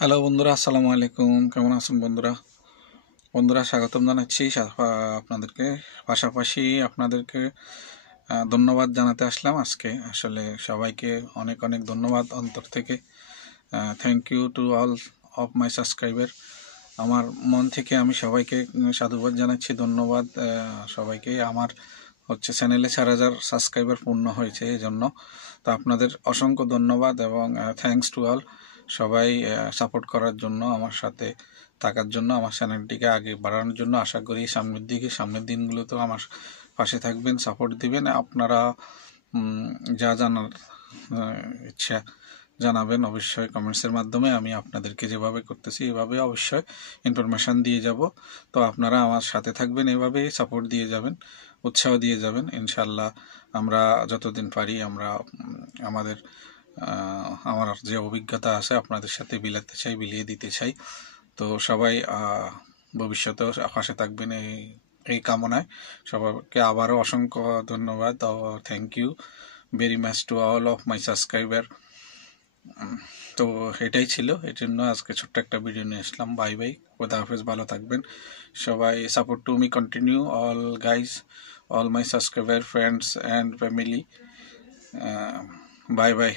Hello বন্ধুরা, আসসালামু আলাইকুম। কেমন আছেন বন্ধুরা? স্বাগতম জানাচ্ছি আপনাদেরকে। পাশাপাশি আপনাদেরকে ধন্যবাদ জানাতে আসলাম আজকে। আসলে সবাইকে অনেক অনেক ধন্যবাদ অন্তর থেকে। Thank you to all of my subscriber. আমার মন থেকে আমি সবাইকে সাধুবাদ জানাচ্ছি, ধন্যবাদ সবাইকে। আমার চ্যানেলে 4,000 সাবস্ক্রাইবার পূর্ণ হয়েছে, এই জন্য তো আপনাদের অসংখ্য ধন্যবাদ এবং থ্যাঙ্কস টু অল। সবাই সাপোর্ট করার জন্য, আমার সাথে থাকার জন্য, আমার চ্যানেলটিকে আগে বাড়ানোর জন্য। আশা করি সামনের দিনগুলোতেও আমার পাশে থাকবেন, সাপোর্ট দিবেন। আপনারা যা জানার ইচ্ছা জানাবেন অবশ্যই কমেন্টসের মাধ্যমে। আমি আপনাদেরকে যেভাবে করতেছি এভাবে অবশ্যই ইনফরমেশান দিয়ে যাব। তো আপনারা আমার সাথে থাকবেন, এভাবে সাপোর্ট দিয়ে যাবেন, উৎসাহ দিয়ে যাবেন। ইনশাল্লাহ আমরা যতদিন পারি আমরা আমার যে অভিজ্ঞতা আছে আপনাদের সাথে বিলিয়ে দিতে চাই। তো সবাই ভবিষ্যতেও পাশে থাকবেন এই কামনায়। সবাইকে আবারও অসংখ্য ধন্যবাদ। Thank you very much to all of my subscriber. তো এটাই ছিল, এর জন্য আজকে ছোট্ট একটা ভিডিও নিয়ে আসলাম। বাই বাই, খোদা হাফেজ, ভালো থাকবেন সবাই। Support to me continue all guys, all my subscriber, friends and family. Bye bye.